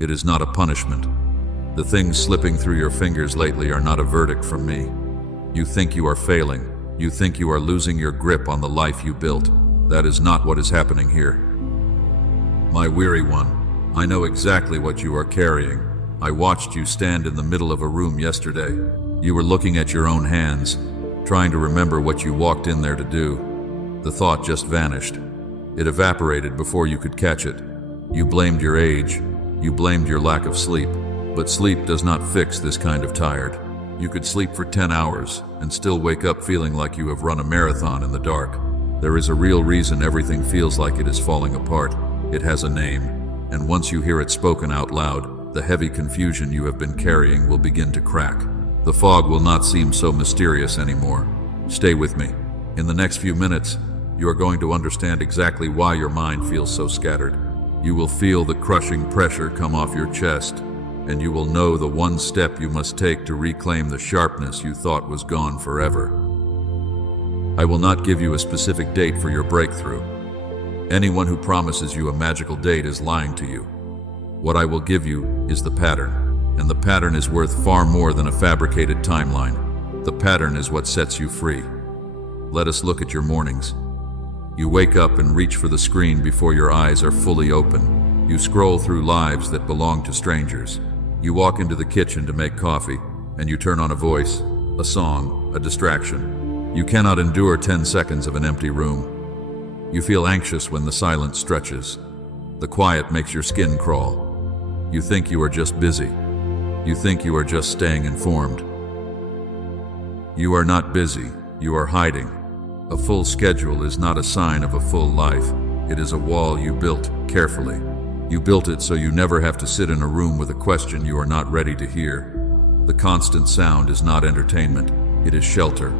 It is not a punishment. The things slipping through your fingers lately are not a verdict from me. You think you are failing. You think you are losing your grip on the life you built. That is not what is happening here. My weary one, I know exactly what you are carrying. I watched you stand in the middle of a room yesterday. You were looking at your own hands, trying to remember what you walked in there to do. The thought just vanished. It evaporated before you could catch it. You blamed your age. You blamed your lack of sleep. But sleep does not fix this kind of tired. You could sleep for 10 hours and still wake up feeling like you have run a marathon in the dark. There is a real reason everything feels like it is falling apart. It has a name, and once you hear it spoken out loud, the heavy confusion you have been carrying will begin to crack. The fog will not seem so mysterious anymore. Stay with me. In the next few minutes, you are going to understand exactly why your mind feels so scattered. You will feel the crushing pressure come off your chest, and you will know the one step you must take to reclaim the sharpness you thought was gone forever. I will not give you a specific date for your breakthrough. Anyone who promises you a magical date is lying to you. What I will give you is the pattern, and the pattern is worth far more than a fabricated timeline. The pattern is what sets you free. Let us look at your mornings. You wake up and reach for the screen before your eyes are fully open. You scroll through lives that belong to strangers. You walk into the kitchen to make coffee, and you turn on a voice, a song, a distraction. You cannot endure 10 seconds of an empty room. You feel anxious when the silence stretches. The quiet makes your skin crawl. You think you are just busy. You think you are just staying informed. You are not busy, you are hiding. A full schedule is not a sign of a full life. It is a wall you built carefully. You built it so you never have to sit in a room with a question you are not ready to hear. The constant sound is not entertainment, it is shelter.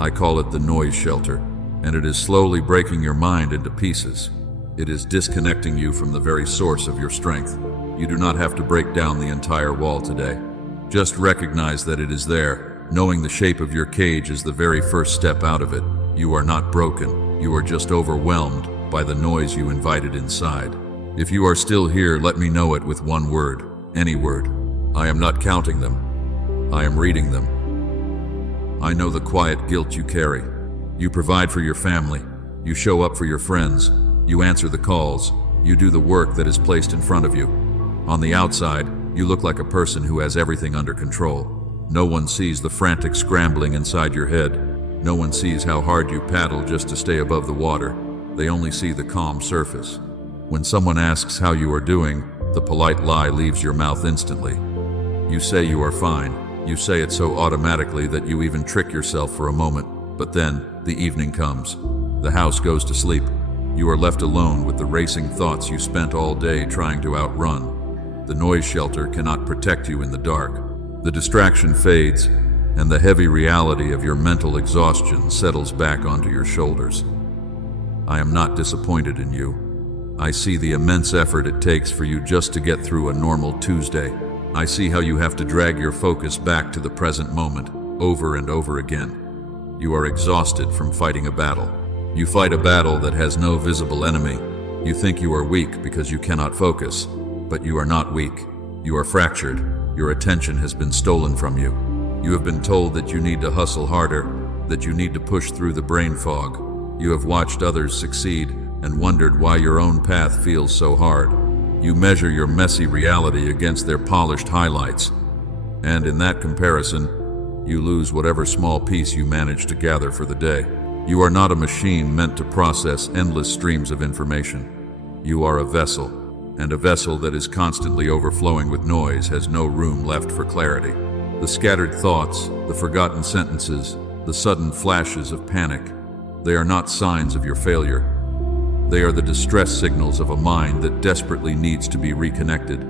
I call it the noise shelter, and it is slowly breaking your mind into pieces. It is disconnecting you from the very source of your strength. You do not have to break down the entire wall today. Just recognize that it is there. Knowing the shape of your cage is the very first step out of it. You are not broken. You are just overwhelmed by the noise you invited inside. If you are still here, let me know it with one word, any word. I am not counting them. I am reading them. I know the quiet guilt you carry. You provide for your family. You show up for your friends. You answer the calls. You do the work that is placed in front of you. On the outside, you look like a person who has everything under control. No one sees the frantic scrambling inside your head. No one sees how hard you paddle just to stay above the water. They only see the calm surface. When someone asks how you are doing, the polite lie leaves your mouth instantly. You say you are fine. You say it so automatically that you even trick yourself for a moment. But then, the evening comes. The house goes to sleep. You are left alone with the racing thoughts you spent all day trying to outrun. The noise shelter cannot protect you in the dark. The distraction fades, and the heavy reality of your mental exhaustion settles back onto your shoulders. I am not disappointed in you. I see the immense effort it takes for you just to get through a normal Tuesday. I see how you have to drag your focus back to the present moment, over and over again. You are exhausted from fighting a battle. You fight a battle that has no visible enemy. You think you are weak because you cannot focus, but you are not weak. You are fractured. Your attention has been stolen from you. You have been told that you need to hustle harder, that you need to push through the brain fog. You have watched others succeed and wondered why your own path feels so hard. You measure your messy reality against their polished highlights, and in that comparison, you lose whatever small piece you manage to gather for the day. You are not a machine meant to process endless streams of information. You are a vessel, and a vessel that is constantly overflowing with noise has no room left for clarity. The scattered thoughts, the forgotten sentences, the sudden flashes of panic, they are not signs of your failure. They are the distress signals of a mind that desperately needs to be reconnected.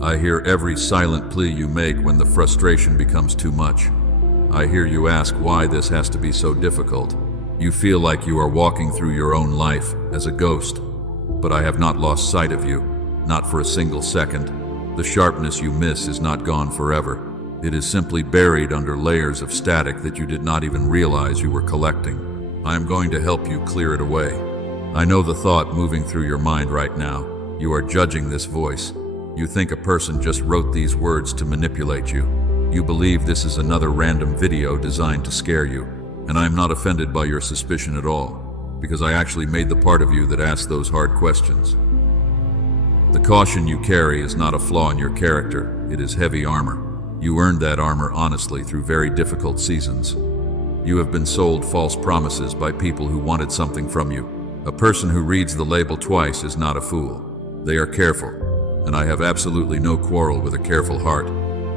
I hear every silent plea you make when the frustration becomes too much. I hear you ask why this has to be so difficult. You feel like you are walking through your own life as a ghost. But I have not lost sight of you, not for a single second. The sharpness you miss is not gone forever. It is simply buried under layers of static that you did not even realize you were collecting. I am going to help you clear it away. I know the thought moving through your mind right now. You are judging this voice. You think a person just wrote these words to manipulate you. You believe this is another random video designed to scare you. And I am not offended by your suspicion at all, because I actually made the part of you that asked those hard questions. The caution you carry is not a flaw in your character, it is heavy armor. You earned that armor honestly through very difficult seasons. You have been sold false promises by people who wanted something from you. A person who reads the label twice is not a fool. They are careful, and I have absolutely no quarrel with a careful heart,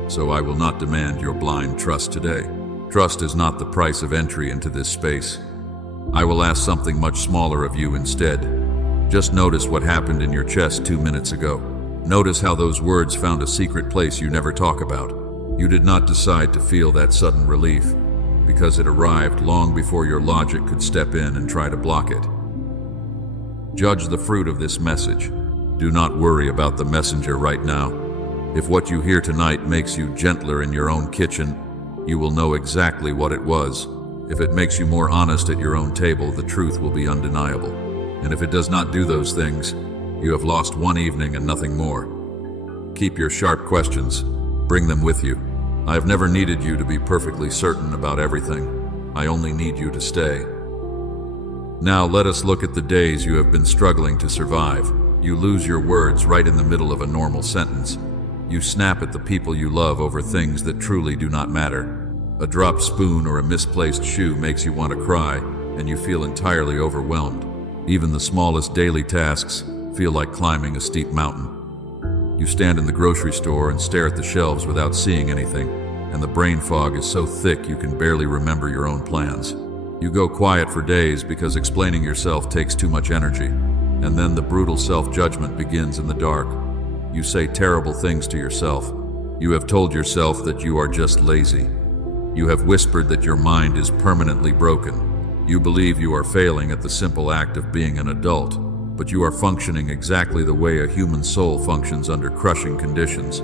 so I will not demand your blind trust today. Trust is not the price of entry into this space. I will ask something much smaller of you instead. Just notice what happened in your chest 2 minutes ago. Notice how those words found a secret place you never talk about. You did not decide to feel that sudden relief, because it arrived long before your logic could step in and try to block it. Judge the fruit of this message. Do not worry about the messenger right now. If what you hear tonight makes you gentler in your own kitchen, you will know exactly what it was. If it makes you more honest at your own table, the truth will be undeniable. And if it does not do those things, you have lost one evening and nothing more. Keep your sharp questions. Bring them with you. I have never needed you to be perfectly certain about everything. I only need you to stay. Now let us look at the days you have been struggling to survive. You lose your words right in the middle of a normal sentence. You snap at the people you love over things that truly do not matter. A dropped spoon or a misplaced shoe makes you want to cry, and you feel entirely overwhelmed. Even the smallest daily tasks feel like climbing a steep mountain. You stand in the grocery store and stare at the shelves without seeing anything, and the brain fog is so thick you can barely remember your own plans. You go quiet for days because explaining yourself takes too much energy, and then the brutal self-judgment begins in the dark. You say terrible things to yourself. You have told yourself that you are just lazy. You have whispered that your mind is permanently broken. You believe you are failing at the simple act of being an adult, but you are functioning exactly the way a human soul functions under crushing conditions.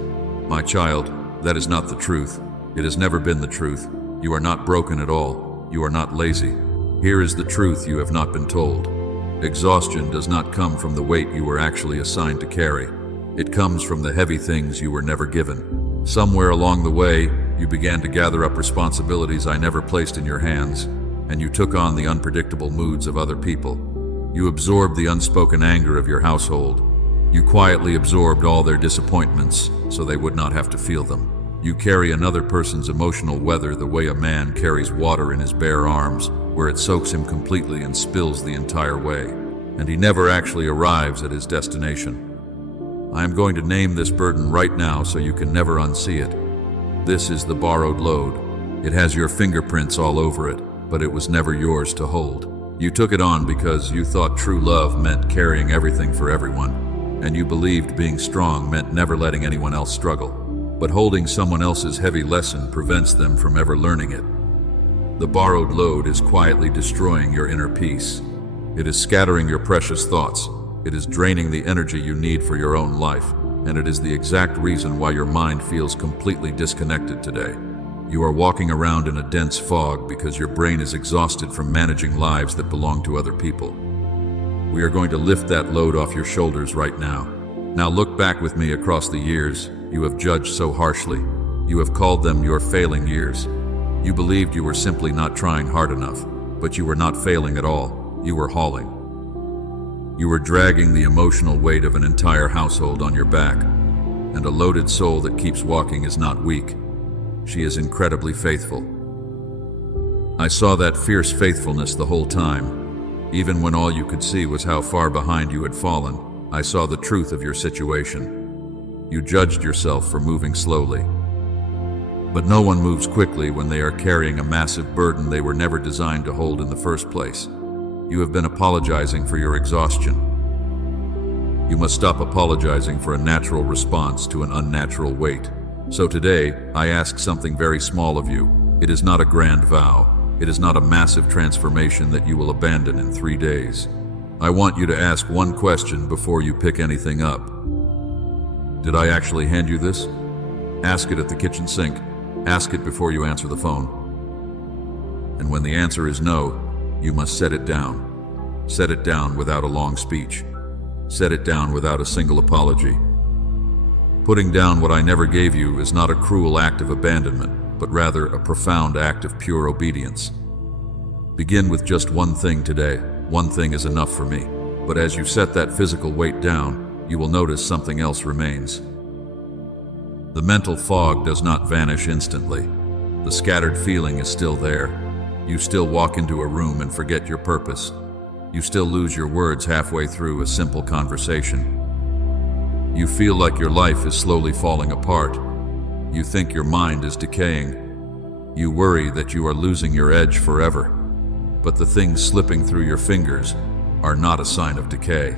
My child, that is not the truth. It has never been the truth. You are not broken at all. You are not lazy. Here is the truth you have not been told. Exhaustion does not come from the weight you were actually assigned to carry. It comes from the heavy things you were never given. Somewhere along the way, you began to gather up responsibilities I never placed in your hands, and you took on the unpredictable moods of other people. You absorbed the unspoken anger of your household. You quietly absorbed all their disappointments so they would not have to feel them. You carry another person's emotional weather the way a man carries water in his bare arms, where it soaks him completely and spills the entire way, and he never actually arrives at his destination. I am going to name this burden right now so you can never unsee it. This is the borrowed load. It has your fingerprints all over it, but it was never yours to hold. You took it on because you thought true love meant carrying everything for everyone, and you believed being strong meant never letting anyone else struggle. But holding someone else's heavy lesson prevents them from ever learning it. The borrowed load is quietly destroying your inner peace. It is scattering your precious thoughts. It is draining the energy you need for your own life, and it is the exact reason why your mind feels completely disconnected today. You are walking around in a dense fog because your brain is exhausted from managing lives that belong to other people. We are going to lift that load off your shoulders right now. Now look back with me across the years you have judged so harshly. You have called them your failing years. You believed you were simply not trying hard enough, but you were not failing at all. You were hauling. You were dragging the emotional weight of an entire household on your back, and a loaded soul that keeps walking is not weak. She is incredibly faithful. I saw that fierce faithfulness the whole time. Even when all you could see was how far behind you had fallen, I saw the truth of your situation. You judged yourself for moving slowly. But no one moves quickly when they are carrying a massive burden they were never designed to hold in the first place. You have been apologizing for your exhaustion. You must stop apologizing for a natural response to an unnatural weight. So today, I ask something very small of you. It is not a grand vow. It is not a massive transformation that you will abandon in 3 days. I want you to ask one question before you pick anything up. Did I actually hand you this? Ask it at the kitchen sink. Ask it before you answer the phone. And when the answer is no, you must set it down. Set it down without a long speech. Set it down without a single apology. Putting down what I never gave you is not a cruel act of abandonment, but rather a profound act of pure obedience. Begin with just one thing today. One thing is enough for me. But as you set that physical weight down, you will notice something else remains. The mental fog does not vanish instantly. The scattered feeling is still there. You still walk into a room and forget your purpose. You still lose your words halfway through a simple conversation. You feel like your life is slowly falling apart. You think your mind is decaying. You worry that you are losing your edge forever. But the things slipping through your fingers are not a sign of decay.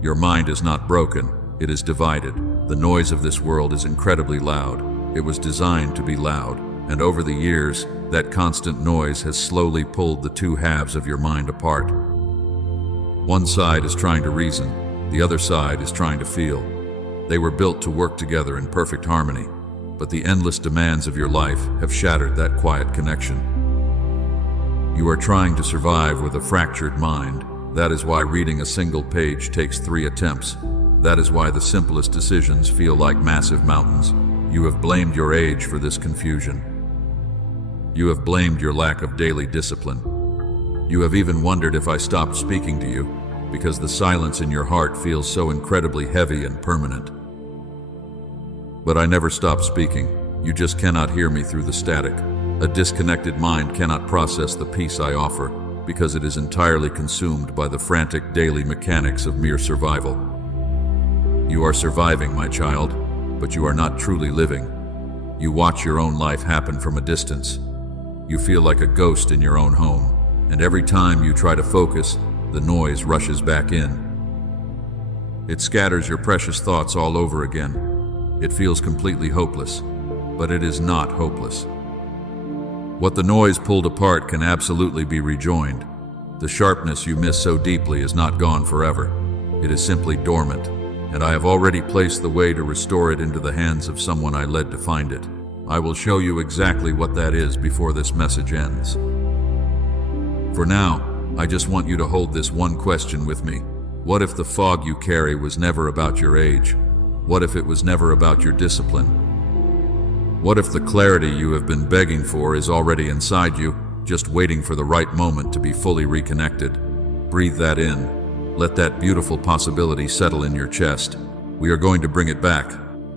Your mind is not broken, it is divided. The noise of this world is incredibly loud. It was designed to be loud, and over the years, that constant noise has slowly pulled the two halves of your mind apart. One side is trying to reason, the other side is trying to feel. They were built to work together in perfect harmony, but the endless demands of your life have shattered that quiet connection. You are trying to survive with a fractured mind. That is why reading a single page takes 3 attempts. That is why the simplest decisions feel like massive mountains. You have blamed your age for this confusion. You have blamed your lack of daily discipline. You have even wondered if I stopped speaking to you, because the silence in your heart feels so incredibly heavy and permanent. But I never stopped speaking. You just cannot hear me through the static. A disconnected mind cannot process the peace I offer, because it is entirely consumed by the frantic daily mechanics of mere survival. You are surviving, my child, but you are not truly living. You watch your own life happen from a distance. You feel like a ghost in your own home, and every time you try to focus, the noise rushes back in. It scatters your precious thoughts all over again. It feels completely hopeless, but it is not hopeless. What the noise pulled apart can absolutely be rejoined. The sharpness you miss so deeply is not gone forever. It is simply dormant, and I have already placed the way to restore it into the hands of someone I led to find it. I will show you exactly what that is before this message ends. For now, I just want you to hold this one question with me. What if the fog you carry was never about your age? What if it was never about your discipline? What if the clarity you have been begging for is already inside you, just waiting for the right moment to be fully reconnected? Breathe that in. Let that beautiful possibility settle in your chest. We are going to bring it back.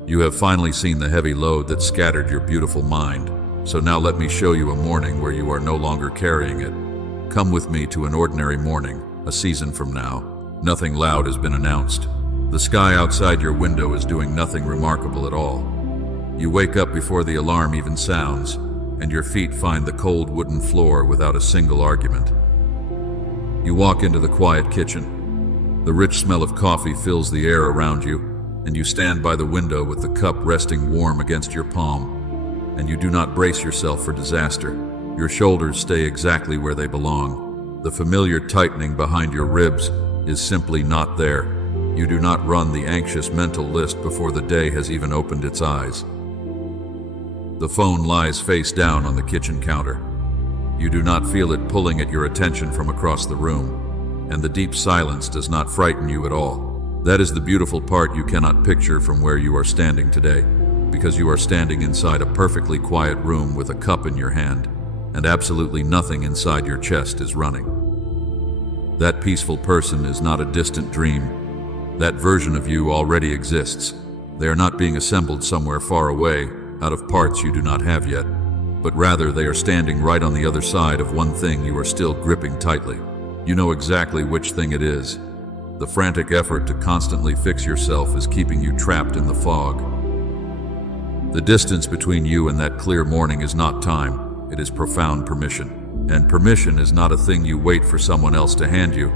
You have finally seen the heavy load that scattered your beautiful mind. So now let me show you a morning where you are no longer carrying it. Come with me to an ordinary morning, a season from now. Nothing loud has been announced. The sky outside your window is doing nothing remarkable at all. You wake up before the alarm even sounds, and your feet find the cold wooden floor without a single argument. You walk into the quiet kitchen. The rich smell of coffee fills the air around you, and you stand by the window with the cup resting warm against your palm. And you do not brace yourself for disaster. Your shoulders stay exactly where they belong. The familiar tightening behind your ribs is simply not there. You do not run the anxious mental list before the day has even opened its eyes. The phone lies face down on the kitchen counter. You do not feel it pulling at your attention from across the room, and the deep silence does not frighten you at all. That is the beautiful part you cannot picture from where you are standing today, because you are standing inside a perfectly quiet room with a cup in your hand, and absolutely nothing inside your chest is running. That peaceful person is not a distant dream. That version of you already exists. They are not being assembled somewhere far away, out of parts you do not have yet, but rather they are standing right on the other side of one thing you are still gripping tightly. You know exactly which thing it is. The frantic effort to constantly fix yourself is keeping you trapped in the fog. The distance between you and that clear morning is not time, it is profound permission. And permission is not a thing you wait for someone else to hand you,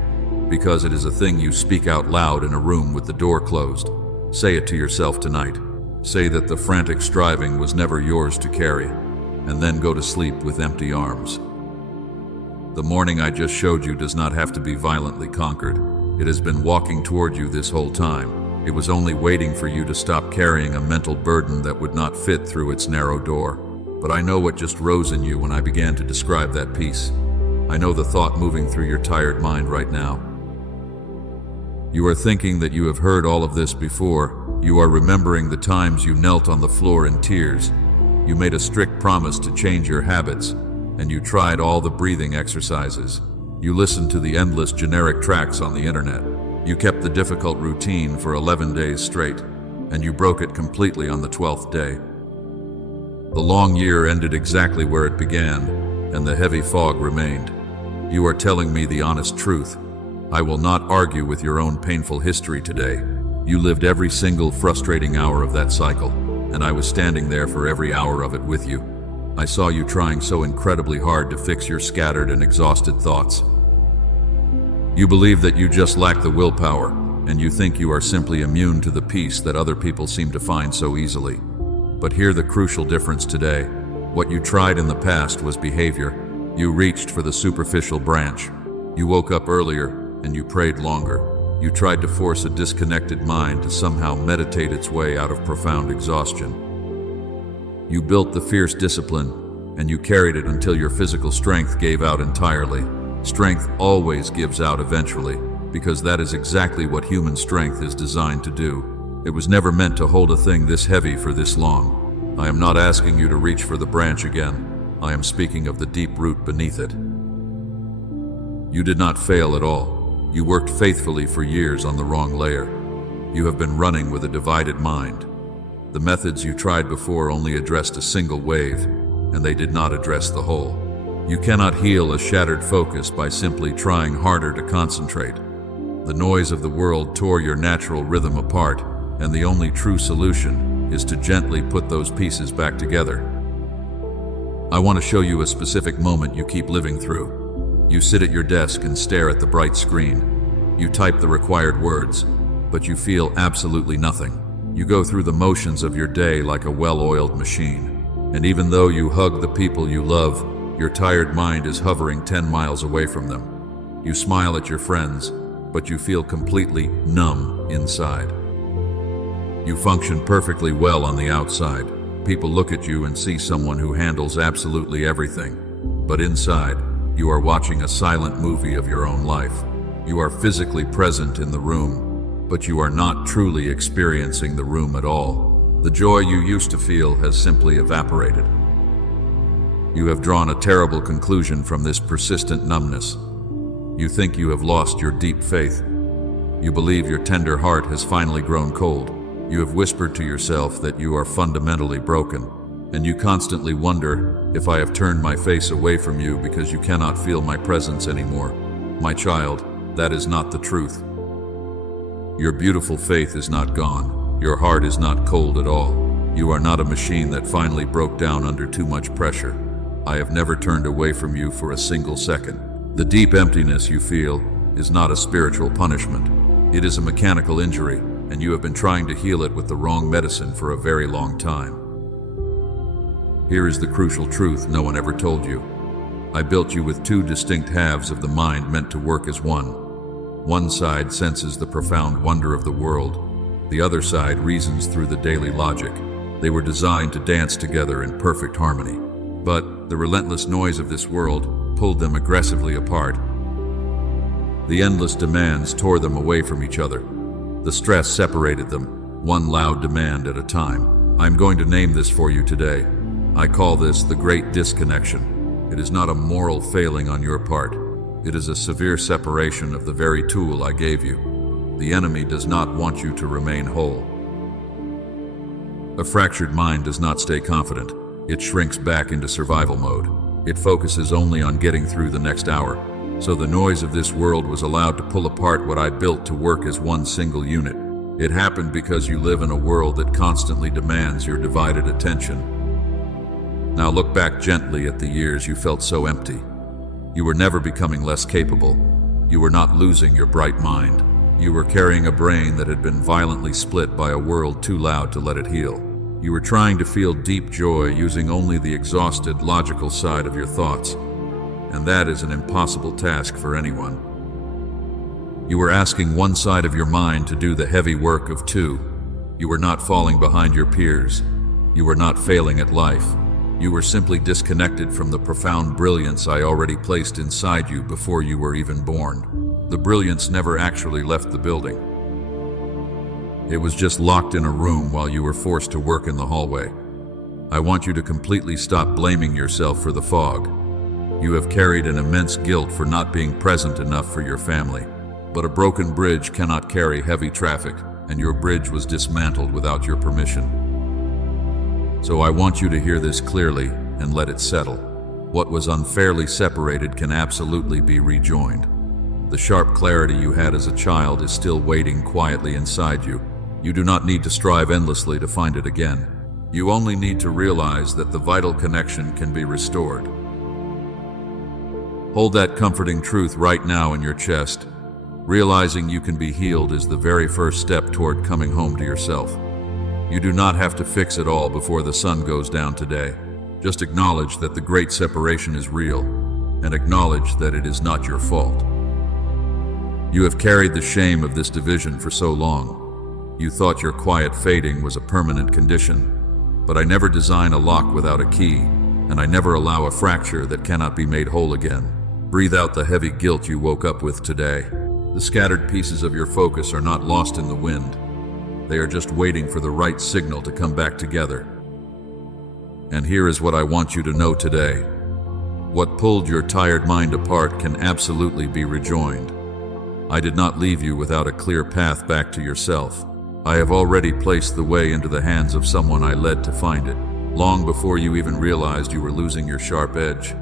because it is a thing you speak out loud in a room with the door closed. Say it to yourself tonight. Say that the frantic striving was never yours to carry, and then go to sleep with empty arms. The morning I just showed you does not have to be violently conquered. It has been walking toward you this whole time. It was only waiting for you to stop carrying a mental burden that would not fit through its narrow door. But I know what just rose in you when I began to describe that peace. I know the thought moving through your tired mind right now. You are thinking that you have heard all of this before. You are remembering the times you knelt on the floor in tears. You made a strict promise to change your habits, and you tried all the breathing exercises. You listened to the endless generic tracks on the internet. You kept the difficult routine for 11 days straight, and you broke it completely on the 12th day. The long year ended exactly where it began, and the heavy fog remained. You are telling me the honest truth. I will not argue with your own painful history today. You lived every single frustrating hour of that cycle, and I was standing there for every hour of it with you. I saw you trying so incredibly hard to fix your scattered and exhausted thoughts. You believe that you just lack the willpower, and you think you are simply immune to the peace that other people seem to find so easily. But hear the crucial difference today. What you tried in the past was behavior. You reached for the superficial branch. You woke up earlier, and you prayed longer. You tried to force a disconnected mind to somehow meditate its way out of profound exhaustion. You built the fierce discipline, and you carried it until your physical strength gave out entirely. Strength always gives out eventually, because that is exactly what human strength is designed to do. It was never meant to hold a thing this heavy for this long. I am not asking you to reach for the branch again. I am speaking of the deep root beneath it. You did not fail at all. You worked faithfully for years on the wrong layer. You have been running with a divided mind. The methods you tried before only addressed a single wave, and they did not address the whole. You cannot heal a shattered focus by simply trying harder to concentrate. The noise of the world tore your natural rhythm apart, and the only true solution is to gently put those pieces back together. I want to show you a specific moment you keep living through. You sit at your desk and stare at the bright screen. You type the required words, but you feel absolutely nothing. You go through the motions of your day like a well-oiled machine. And even though you hug the people you love, your tired mind is hovering 10 miles away from them. You smile at your friends, but you feel completely numb inside. You function perfectly well on the outside. People look at you and see someone who handles absolutely everything. But inside, you are watching a silent movie of your own life. You are physically present in the room, but you are not truly experiencing the room at all. The joy you used to feel has simply evaporated. You have drawn a terrible conclusion from this persistent numbness. You think you have lost your deep faith. You believe your tender heart has finally grown cold. You have whispered to yourself that you are fundamentally broken, and you constantly wonder if I have turned my face away from you because you cannot feel my presence anymore. My child, that is not the truth. Your beautiful faith is not gone. Your heart is not cold at all. You are not a machine that finally broke down under too much pressure. I have never turned away from you for a single second. The deep emptiness you feel is not a spiritual punishment. It is a mechanical injury, and you have been trying to heal it with the wrong medicine for a very long time. Here is the crucial truth no one ever told you. I built you with two distinct halves of the mind meant to work as one. One side senses the profound wonder of the world. The other side reasons through the daily logic. They were designed to dance together in perfect harmony. But the relentless noise of this world pulled them aggressively apart. The endless demands tore them away from each other. The stress separated them, one loud demand at a time. I'm going to name this for you today. I call this the Great Disconnection. It is not a moral failing on your part. It is a severe separation of the very tool I gave you. The enemy does not want you to remain whole. A fractured mind does not stay confident. It shrinks back into survival mode. It focuses only on getting through the next hour. So the noise of this world was allowed to pull apart what I built to work as one single unit. It happened because you live in a world that constantly demands your divided attention. Now look back gently at the years you felt so empty. You were never becoming less capable. You were not losing your bright mind. You were carrying a brain that had been violently split by a world too loud to let it heal. You were trying to feel deep joy using only the exhausted, logical side of your thoughts. And that is an impossible task for anyone. You were asking one side of your mind to do the heavy work of two. You were not falling behind your peers. You were not failing at life. You were simply disconnected from the profound brilliance I already placed inside you before you were even born. The brilliance never actually left the building. It was just locked in a room while you were forced to work in the hallway. I want you to completely stop blaming yourself for the fog. You have carried an immense guilt for not being present enough for your family. But a broken bridge cannot carry heavy traffic, and your bridge was dismantled without your permission. So I want you to hear this clearly and let it settle. What was unfairly separated can absolutely be rejoined. The sharp clarity you had as a child is still waiting quietly inside you. You do not need to strive endlessly to find it again. You only need to realize that the vital connection can be restored. Hold that comforting truth right now in your chest. Realizing you can be healed is the very first step toward coming home to yourself. You do not have to fix it all before the sun goes down today. Just acknowledge that the great separation is real, and acknowledge that it is not your fault. You have carried the shame of this division for so long. You thought your quiet fading was a permanent condition. But I never design a lock without a key, and I never allow a fracture that cannot be made whole again. Breathe out the heavy guilt you woke up with today. The scattered pieces of your focus are not lost in the wind. They are just waiting for the right signal to come back together. And here is what I want you to know today. What pulled your tired mind apart can absolutely be rejoined. I did not leave you without a clear path back to yourself. I have already placed the way into the hands of someone I led to find it. Long before you even realized you were losing your sharp edge,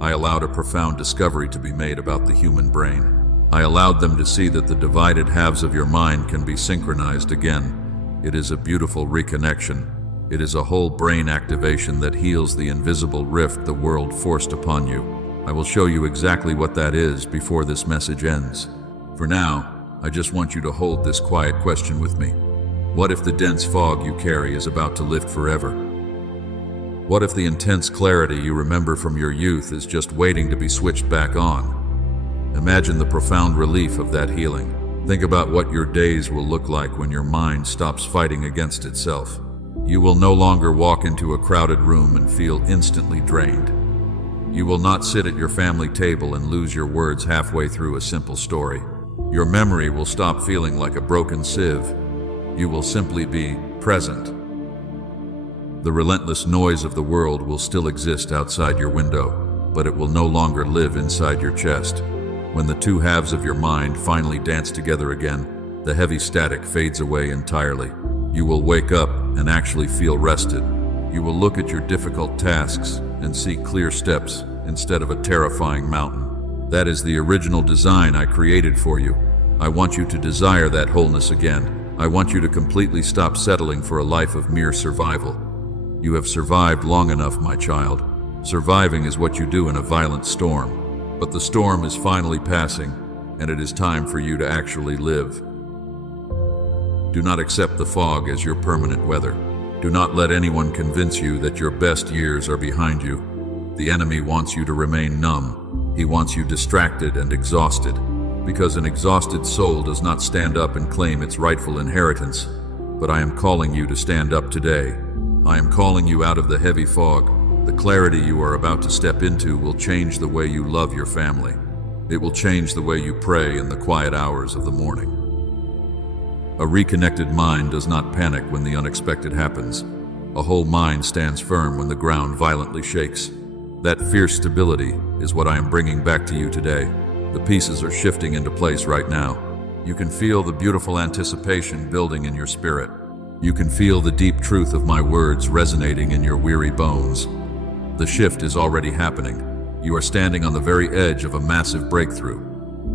I allowed a profound discovery to be made about the human brain. I allowed them to see that the divided halves of your mind can be synchronized again. It is a beautiful reconnection. It is a whole brain activation that heals the invisible rift the world forced upon you. I will show you exactly what that is before this message ends. For now, I just want you to hold this quiet question with me. What if the dense fog you carry is about to lift forever? What if the intense clarity you remember from your youth is just waiting to be switched back on? Imagine the profound relief of that healing. Think about what your days will look like when your mind stops fighting against itself. You will no longer walk into a crowded room and feel instantly drained. You will not sit at your family table and lose your words halfway through a simple story. Your memory will stop feeling like a broken sieve. You will simply be present. The relentless noise of the world will still exist outside your window, but it will no longer live inside your chest. When the two halves of your mind finally dance together again, the heavy static fades away entirely. You will wake up and actually feel rested. You will look at your difficult tasks and see clear steps instead of a terrifying mountain. That is the original design I created for you. I want you to desire that wholeness again. I want you to completely stop settling for a life of mere survival. You have survived long enough, my child. Surviving is what you do in a violent storm. But the storm is finally passing, and it is time for you to actually live. Do not accept the fog as your permanent weather. Do not let anyone convince you that your best years are behind you. The enemy wants you to remain numb. He wants you distracted and exhausted, because an exhausted soul does not stand up and claim its rightful inheritance. But I am calling you to stand up today. I am calling you out of the heavy fog. The clarity you are about to step into will change the way you love your family. It will change the way you pray in the quiet hours of the morning. A reconnected mind does not panic when the unexpected happens. A whole mind stands firm when the ground violently shakes. That fierce stability is what I am bringing back to you today. The pieces are shifting into place right now. You can feel the beautiful anticipation building in your spirit. You can feel the deep truth of my words resonating in your weary bones. The shift is already happening. You are standing on the very edge of a massive breakthrough.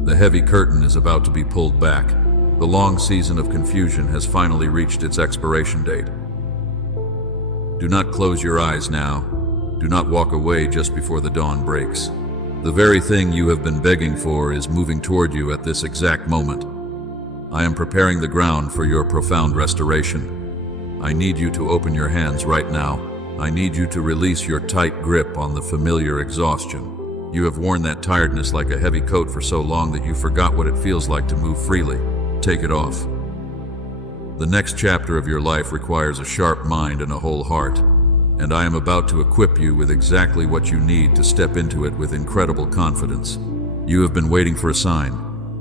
The heavy curtain is about to be pulled back. The long season of confusion has finally reached its expiration date. Do not close your eyes now. Do not walk away just before the dawn breaks. The very thing you have been begging for is moving toward you at this exact moment. I am preparing the ground for your profound restoration. I need you to open your hands right now. I need you to release your tight grip on the familiar exhaustion. You have worn that tiredness like a heavy coat for so long that you forgot what it feels like to move freely. Take it off. The next chapter of your life requires a sharp mind and a whole heart, and I am about to equip you with exactly what you need to step into it with incredible confidence. You have been waiting for a sign.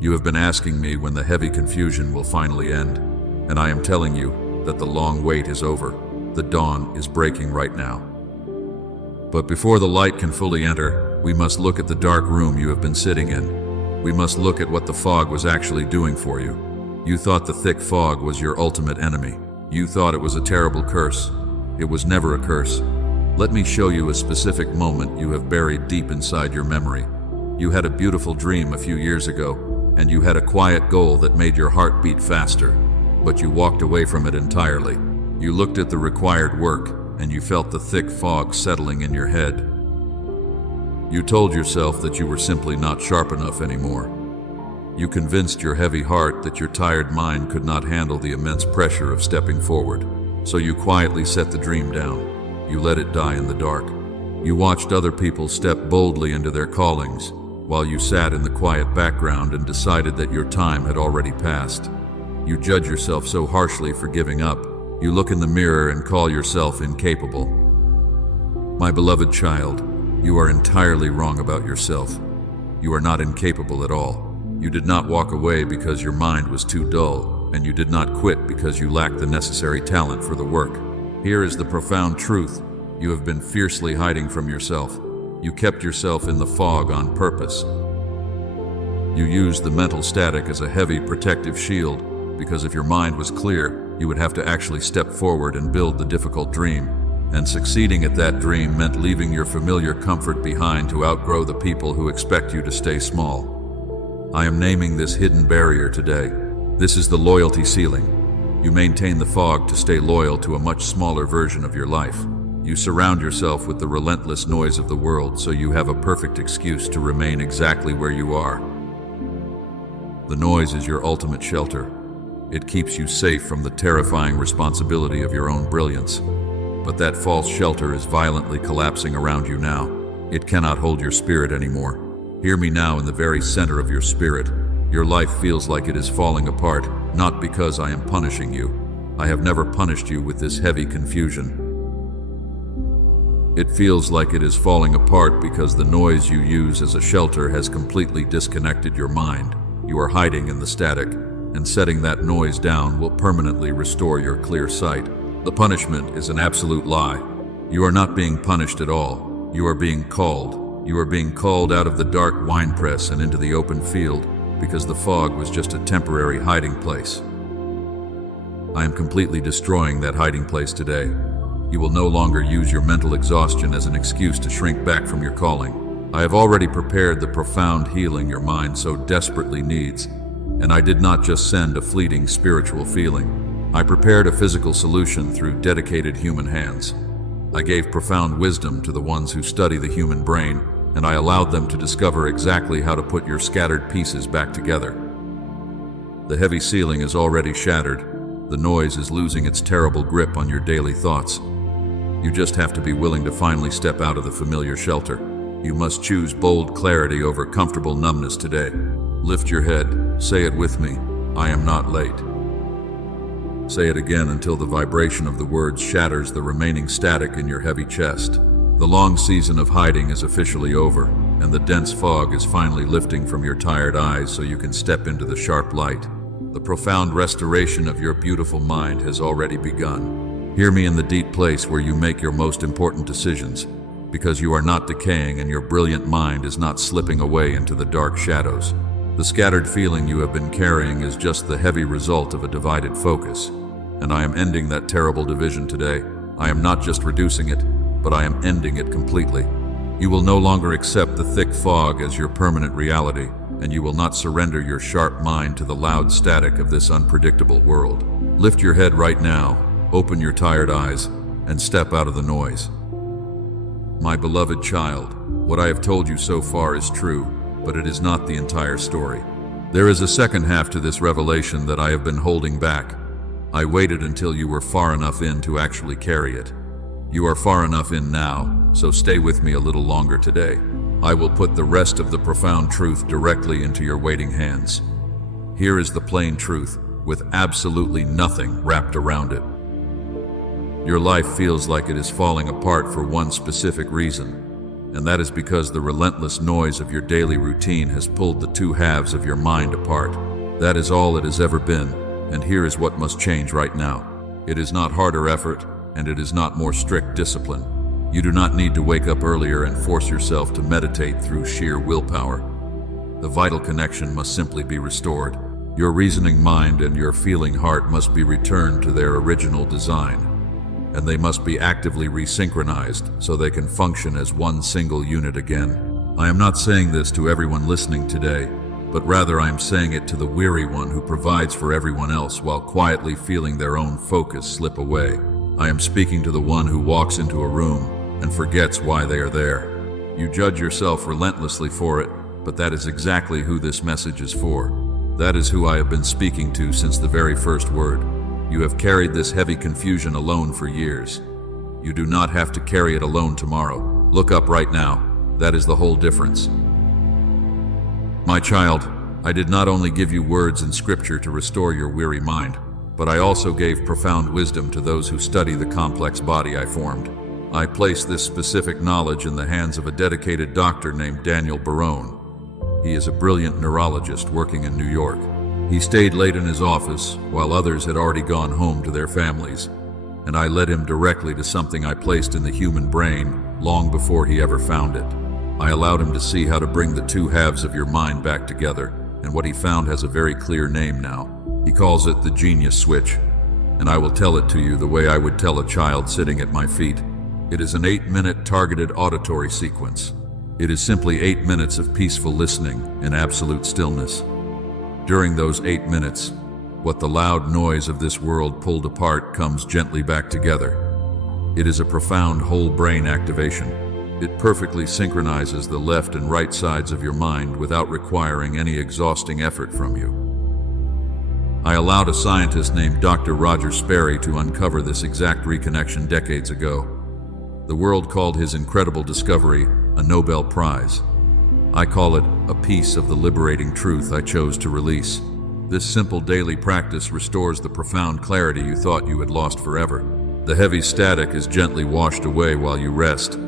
You have been asking me when the heavy confusion will finally end, and I am telling you that the long wait is over. The dawn is breaking right now. But before the light can fully enter, we must look at the dark room you have been sitting in. We must look at what the fog was actually doing for you. You thought the thick fog was your ultimate enemy. You thought it was a terrible curse. It was never a curse. Let me show you a specific moment you have buried deep inside your memory. You had a beautiful dream a few years ago, and you had a quiet goal that made your heart beat faster, but you walked away from it entirely. You looked at the required work, and you felt the thick fog settling in your head. You told yourself that you were simply not sharp enough anymore. You convinced your heavy heart that your tired mind could not handle the immense pressure of stepping forward. So you quietly set the dream down. You let it die in the dark. You watched other people step boldly into their callings, while you sat in the quiet background and decided that your time had already passed. You judge yourself so harshly for giving up. You look in the mirror and call yourself incapable. My beloved child, you are entirely wrong about yourself. You are not incapable at all. You did not walk away because your mind was too dull, and you did not quit because you lacked the necessary talent for the work. Here is the profound truth. You have been fiercely hiding from yourself. You kept yourself in the fog on purpose. You used the mental static as a heavy protective shield, because if your mind was clear, you would have to actually step forward and build the difficult dream. And succeeding at that dream meant leaving your familiar comfort behind to outgrow the people who expect you to stay small. I am naming this hidden barrier today. This is the loyalty ceiling. You maintain the fog to stay loyal to a much smaller version of your life. You surround yourself with the relentless noise of the world, so you have a perfect excuse to remain exactly where you are. The noise is your ultimate shelter. It keeps you safe from the terrifying responsibility of your own brilliance. But that false shelter is violently collapsing around you now. It cannot hold your spirit anymore. Hear me now in the very center of your spirit. Your life feels like it is falling apart, not because I am punishing you. I have never punished you with this heavy confusion. It feels like it is falling apart because the noise you use as a shelter has completely disconnected your mind. You are hiding in the static, and setting that noise down will permanently restore your clear sight. The punishment is an absolute lie. You are not being punished at all. You are being called. You are being called out of the dark winepress and into the open field because the fog was just a temporary hiding place. I am completely destroying that hiding place today. You will no longer use your mental exhaustion as an excuse to shrink back from your calling. I have already prepared the profound healing your mind so desperately needs, and I did not just send a fleeting spiritual feeling. I prepared a physical solution through dedicated human hands. I gave profound wisdom to the ones who study the human brain, and I allowed them to discover exactly how to put your scattered pieces back together. The heavy ceiling is already shattered. The noise is losing its terrible grip on your daily thoughts. You just have to be willing to finally step out of the familiar shelter. You must choose bold clarity over comfortable numbness today. Lift your head. Say it with me. I am not late. Say it again until the vibration of the words shatters the remaining static in your heavy chest. The long season of hiding is officially over, and the dense fog is finally lifting from your tired eyes so you can step into the sharp light. The profound restoration of your beautiful mind has already begun. Hear me in the deep place where you make your most important decisions, because you are not decaying and your brilliant mind is not slipping away into the dark shadows. The scattered feeling you have been carrying is just the heavy result of a divided focus, and I am ending that terrible division today. I am not just reducing it, but I am ending it completely. You will no longer accept the thick fog as your permanent reality, and you will not surrender your sharp mind to the loud static of this unpredictable world. Lift your head right now, open your tired eyes, and step out of the noise. My beloved child, what I have told you so far is true, but it is not the entire story. There is a second half to this revelation that I have been holding back. I waited until you were far enough in to actually carry it. You are far enough in now, so stay with me a little longer today. I will put the rest of the profound truth directly into your waiting hands. Here is the plain truth, with absolutely nothing wrapped around it. Your life feels like it is falling apart for one specific reason, And that is because the relentless noise of your daily routine has pulled the two halves of your mind apart. That is all it has ever been, and here is what must change right now. It is not harder effort, and it is not more strict discipline. You do not need to wake up earlier and force yourself to meditate through sheer willpower. The vital connection must simply be restored. Your reasoning mind and your feeling heart must be returned to their original design, and they must be actively resynchronized so they can function as one single unit again. I am not saying this to everyone listening today, but rather I am saying it to the weary one who provides for everyone else while quietly feeling their own focus slip away. I am speaking to the one who walks into a room and forgets why they are there. You judge yourself relentlessly for it, but that is exactly who this message is for. That is who I have been speaking to since the very first word. You have carried this heavy confusion alone for years. You do not have to carry it alone tomorrow. Look up right now. That is the whole difference. My child, I did not only give you words in scripture to restore your weary mind, but I also gave profound wisdom to those who study the complex body I formed. I placed this specific knowledge in the hands of a dedicated doctor named Daniel Barone. He is a brilliant neurologist working in New York. He stayed late in his office while others had already gone home to their families, and I led him directly to something I placed in the human brain long before he ever found it. I allowed him to see how to bring the two halves of your mind back together, and what he found has a very clear name now. He calls it the genius switch, and I will tell it to you the way I would tell a child sitting at my feet. It is an 8-minute targeted auditory sequence. It is simply 8 minutes of peaceful listening in absolute stillness. During those 8 minutes, what the loud noise of this world pulled apart comes gently back together. It is a profound whole brain activation. It perfectly synchronizes the left and right sides of your mind without requiring any exhausting effort from you. I allowed a scientist named Dr. Roger Sperry to uncover this exact reconnection decades ago. The world called his incredible discovery a Nobel Prize. I call it a piece of the liberating truth I chose to release. This simple daily practice restores the profound clarity you thought you had lost forever. The heavy static is gently washed away while you rest.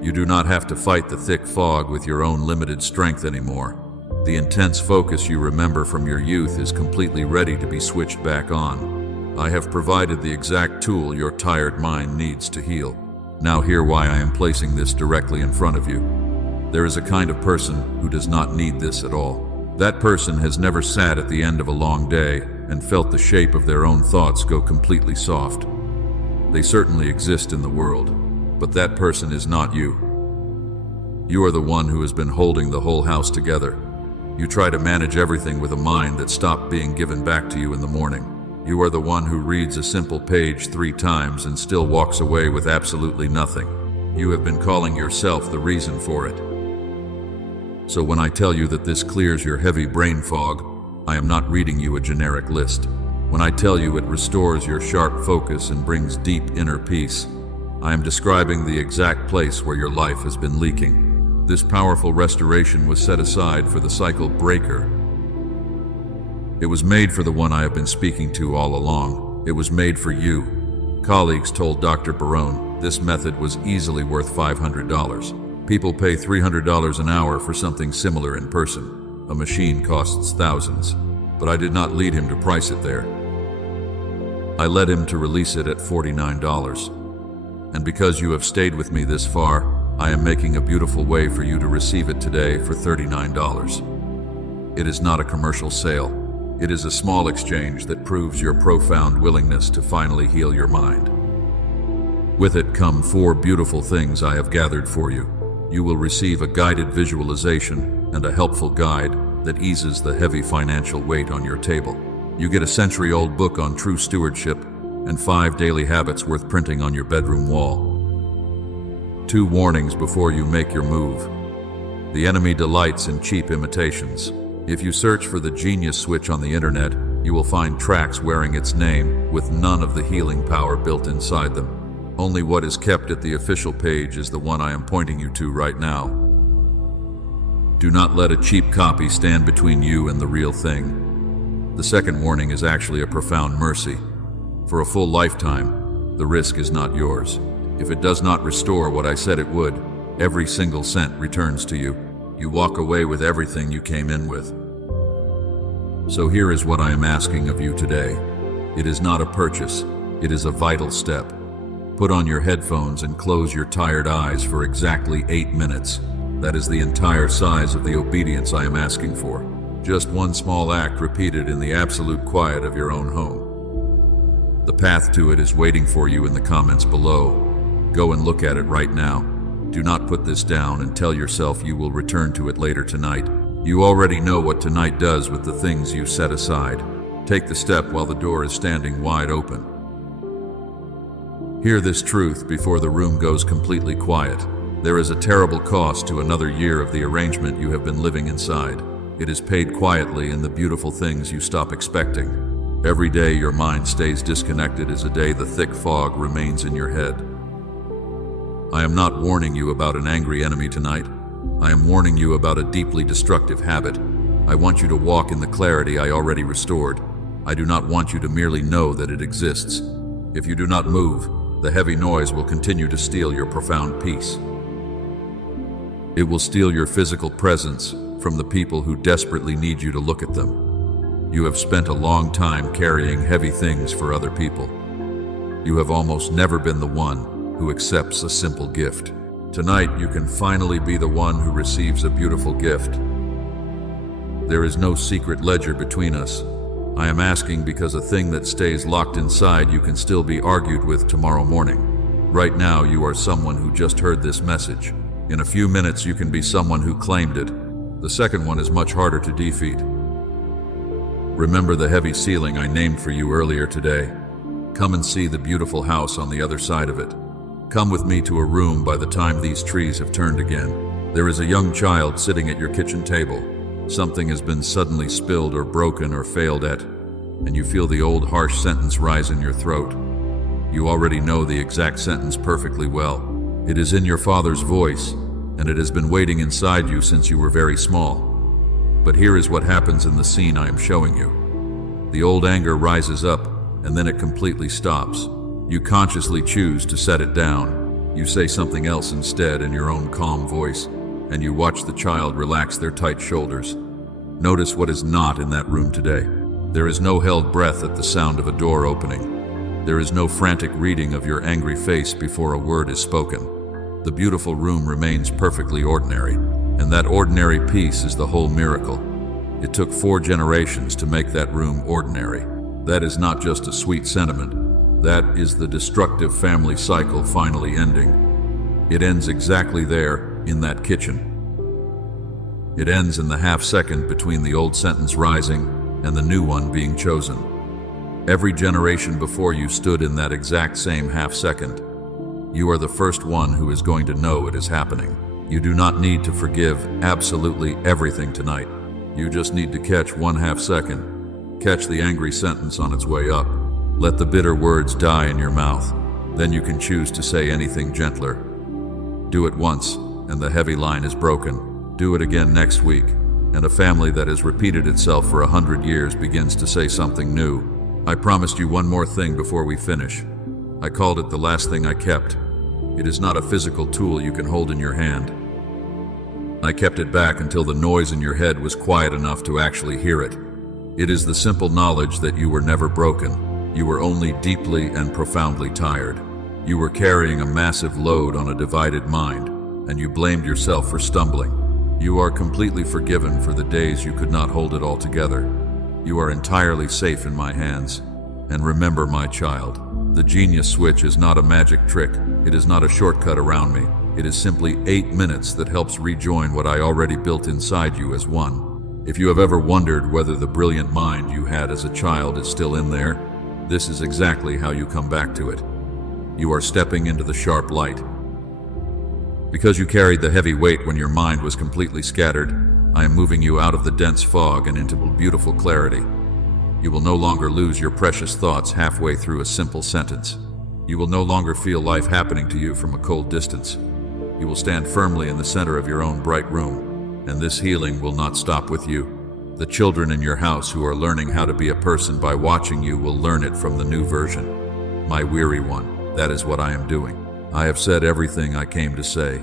You do not have to fight the thick fog with your own limited strength anymore. The intense focus you remember from your youth is completely ready to be switched back on. I have provided the exact tool your tired mind needs to heal. Now hear why I am placing this directly in front of you. There is a kind of person who does not need this at all. That person has never sat at the end of a long day and felt the shape of their own thoughts go completely soft. They certainly exist in the world, but that person is not you. You are the one who has been holding the whole house together. You try to manage everything with a mind that stopped being given back to you in the morning. You are the one who reads a simple page 3 times and still walks away with absolutely nothing. You have been calling yourself the reason for it. So when I tell you that this clears your heavy brain fog, I am not reading you a generic list. When I tell you it restores your sharp focus and brings deep inner peace, I am describing the exact place where your life has been leaking. This powerful restoration was set aside for the cycle breaker. It was made for the one I have been speaking to all along. It was made for you. Colleagues told Dr. Barone this method was easily worth $500. People pay $300 an hour for something similar in person. A machine costs thousands, but I did not lead him to price it there. I led him to release it at $49. And because you have stayed with me this far, I am making a beautiful way for you to receive it today for $39. It is not a commercial sale. It is a small exchange that proves your profound willingness to finally heal your mind. With it come 4 beautiful things I have gathered for you. You will receive a guided visualization and a helpful guide that eases the heavy financial weight on your table. You get a century-old book on true stewardship and 5 daily habits worth printing on your bedroom wall. 2 warnings before you make your move. The enemy delights in cheap imitations. If you search for the genius switch on the internet, you will find tracks wearing its name with none of the healing power built inside them. Only what is kept at the official page is the one I am pointing you to right now. Do not let a cheap copy stand between you and the real thing. The second warning is actually a profound mercy. For a full lifetime, the risk is not yours. If it does not restore what I said it would, Every single cent returns to you. You walk away with everything you came in with. So here is what I am asking of you today. It is not a purchase, it is a vital step. Put on your headphones and close your tired eyes for exactly 8 minutes. That is the entire size of the obedience I am asking for. Just one small act repeated in the absolute quiet of your own home. The path to it is waiting for you in the comments below. Go and look at it right now. Do not put this down and tell yourself you will return to it later tonight. You already know what tonight does with the things you set aside. Take the step while the door is standing wide open. Hear this truth before the room goes completely quiet. There is a terrible cost to another year of the arrangement you have been living inside. It is paid quietly in the beautiful things you stop expecting. Every day your mind stays disconnected is a day the thick fog remains in your head. I am not warning you about an angry enemy tonight. I am warning you about a deeply destructive habit. I want you to walk in the clarity I already restored. I do not want you to merely know that it exists. If you do not move, the heavy noise will continue to steal your profound peace. It will steal your physical presence from the people who desperately need you to look at them. You have spent a long time carrying heavy things for other people. You have almost never been the one who accepts a simple gift. Tonight, you can finally be the one who receives a beautiful gift. There is no secret ledger between us. I am asking because a thing that stays locked inside you can still be argued with tomorrow morning. Right now, you are someone who just heard this message. In a few minutes, you can be someone who claimed it. The second one is much harder to defeat. Remember the heavy ceiling I named for you earlier today. Come and see the beautiful house on the other side of it. Come with me to a room by the time these trees have turned again. There is a young child sitting at your kitchen table. Something has been suddenly spilled or broken or failed at, and you feel the old harsh sentence rise in your throat. You already know the exact sentence perfectly well. It is in your father's voice, and it has been waiting inside you since you were very small. But here is what happens in the scene I am showing you. The old anger rises up, and then it completely stops. You consciously choose to set it down. You say something else instead in your own calm voice, and you watch the child relax their tight shoulders. Notice what is not in that room today. There is no held breath at the sound of a door opening. There is no frantic reading of your angry face before a word is spoken. The beautiful room remains perfectly ordinary, and that ordinary peace is the whole miracle. It took 4 generations to make that room ordinary. That is not just a sweet sentiment. That is the destructive family cycle finally ending. It ends exactly there, in that kitchen. It ends in the half-second between the old sentence rising and the new one being chosen. Every generation before you stood in that exact same half-second. You are the first one who is going to know it is happening. You do not need to forgive absolutely everything tonight. You just need to catch 1 half-second. Catch the angry sentence on its way up. Let the bitter words die in your mouth. Then you can choose to say anything gentler. Do it once, and the heavy line is broken. Do it again next week, and a family that has repeated itself for 100 years begins to say something new. I promised you one more thing before we finish. I called it the last thing I kept. It is not a physical tool you can hold in your hand. I kept it back until the noise in your head was quiet enough to actually hear it. It is the simple knowledge that you were never broken. You were only deeply and profoundly tired. You were carrying a massive load on a divided mind, and you blamed yourself for stumbling. You are completely forgiven for the days you could not hold it all together. You are entirely safe in my hands. And remember, my child, the genius switch is not a magic trick. It is not a shortcut around me. It is simply 8 minutes that helps rejoin what I already built inside you as one. If you have ever wondered whether the brilliant mind you had as a child is still in there, this is exactly how you come back to it. You are stepping into the sharp light. Because you carried the heavy weight when your mind was completely scattered, I am moving you out of the dense fog and into beautiful clarity. You will no longer lose your precious thoughts halfway through a simple sentence. You will no longer feel life happening to you from a cold distance. You will stand firmly in the center of your own bright room, and this healing will not stop with you. The children in your house who are learning how to be a person by watching you will learn it from the new version. My weary one, that is what I am doing. I have said everything I came to say.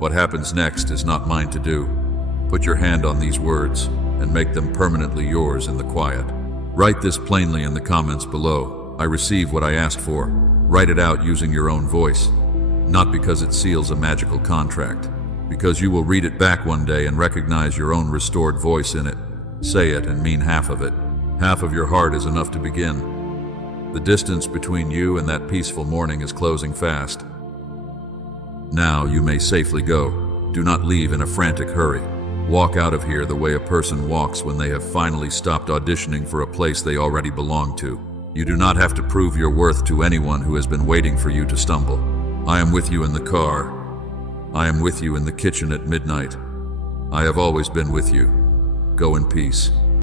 What happens next is not mine to do. Put your hand on these words and make them permanently yours in the quiet. Write this plainly in the comments below. I receive what I asked for. Write it out using your own voice. Not because it seals a magical contract, because you will read it back one day and recognize your own restored voice in it. Say it and mean half of it. Half of your heart is enough to begin. The distance between you and that peaceful morning is closing fast. Now you may safely go. Do not leave in a frantic hurry. Walk out of here the way a person walks when they have finally stopped auditioning for a place they already belong to. You do not have to prove your worth to anyone who has been waiting for you to stumble. I am with you in the car. I am with you in the kitchen at midnight. I have always been with you. Go in peace.